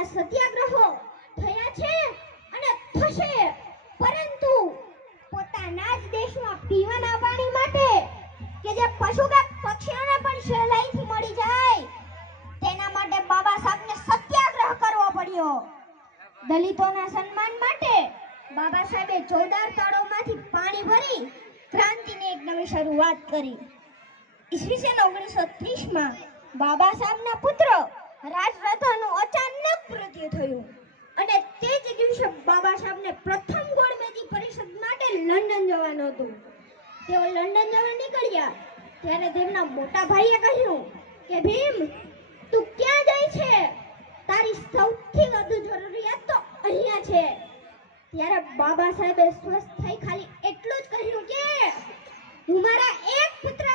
ઘણા સત્યાગ્રહો થયા છે અને થશે. પરંતુ પોતાના જ દેશમાં પીવાના પાણી માટે કે જે પશુ કે પક્ષીઓને પણ સહેલાઈથી મળી જાય, તેના માટે બાબા સાહેબને સત્યાગ્રહ કરવો પડ્યો. દલિતોના સન્માન માટે બાબા સાહેબે જોરદાર તળોમાંથી પાણી ભરી ક્રાંતિની એક નવી શરૂઆત કરી. ઈસવીસન ઓગણીસો ત્રીસમાં બાબા સાહેબના પુત્ર રાજરથાનું અચાનક મૃત્યુ થયું અને તે જ દિવસે બાબા પ્રથમ ગોળ મેજી પરિષદ માટે લંડન જવાનું હતું. તેઓ લંડન જવા નીકળ્યા. ત્યારે તેમના મોટા ભાઈએ કહ્યું કે, ભીમ, તું ક્યાં જાય છે? તારી સૌથી વધુ જરૂરિયાત તો અહીંયા છે. ત્યારે બાબા સાહેબે સ્વસ્થ થઈ ખાલી એટલું જ કહ્યું કે, હું મારા એક પુત્ર